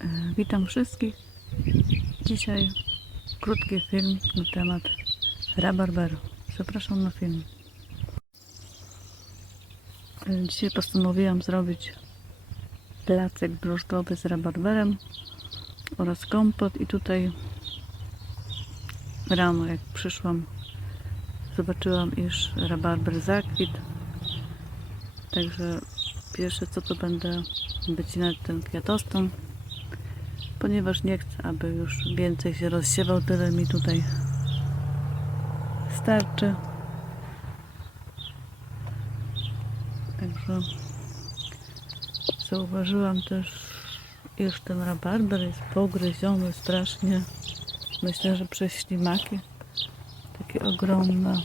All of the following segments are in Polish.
E, Witam wszystkich. Dzisiaj krótki film na temat rabarberu. Zapraszam na film. E, Dzisiaj postanowiłam zrobić placek drożdżowy z rabarberem oraz kompot i tutaj rano jak przyszłam zobaczyłam iż rabarber zakwit także pierwsze co to będę wycinać ten kwiatostan ponieważ nie chcę, aby już więcej się rozsiewał, tyle mi tutaj starczy. Także zauważyłam też, iż ten rabarber jest pogryziony strasznie. Myślę, że przez ślimaki takie ogromne.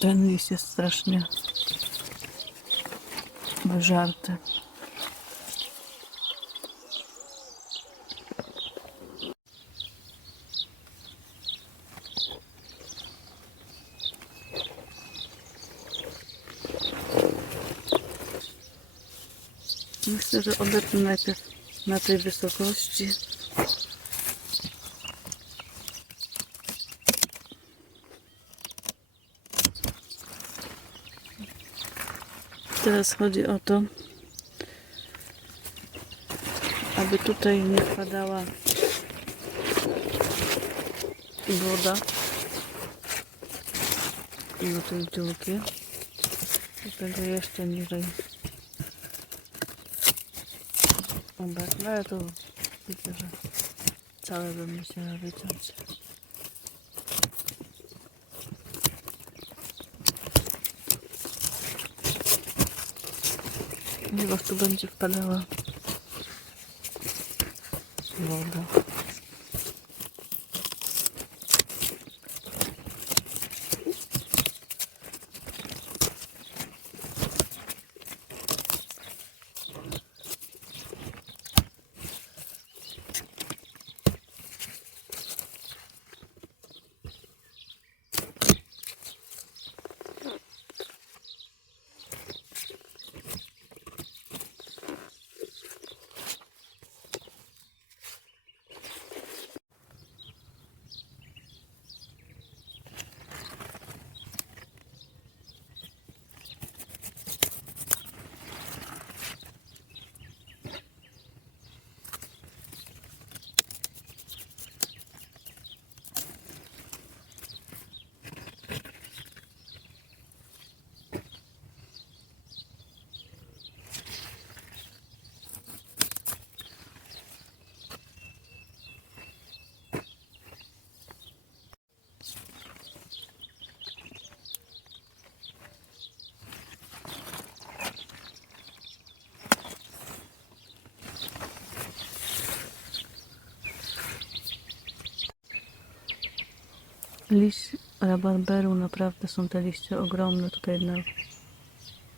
Ten liść jest strasznie wyżarty. Myślę, że odetnę najpierw na tej wysokości. Teraz chodzi o to, aby tutaj nie wpadała woda do tej dziurki. Dlatego jeszcze niżej obok. No ale to widzę, że całe bym musiała wyciąć. Ponieważ tu będzie wpadała woda. Liść rabarberu, naprawdę są te liście ogromne. Tutaj na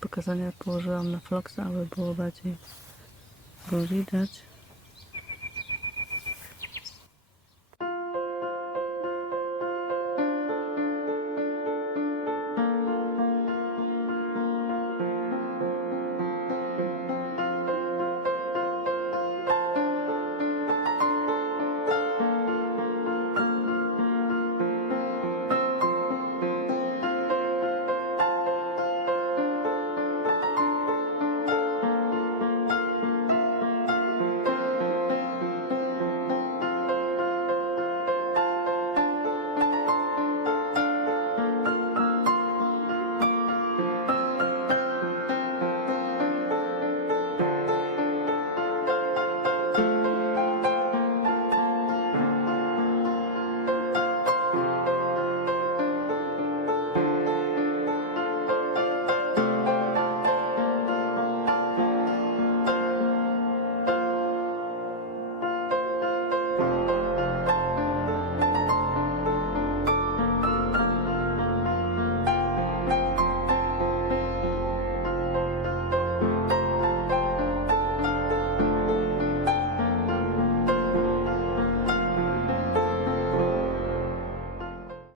pokazania położyłam na floksa, aby było bardziej było widać.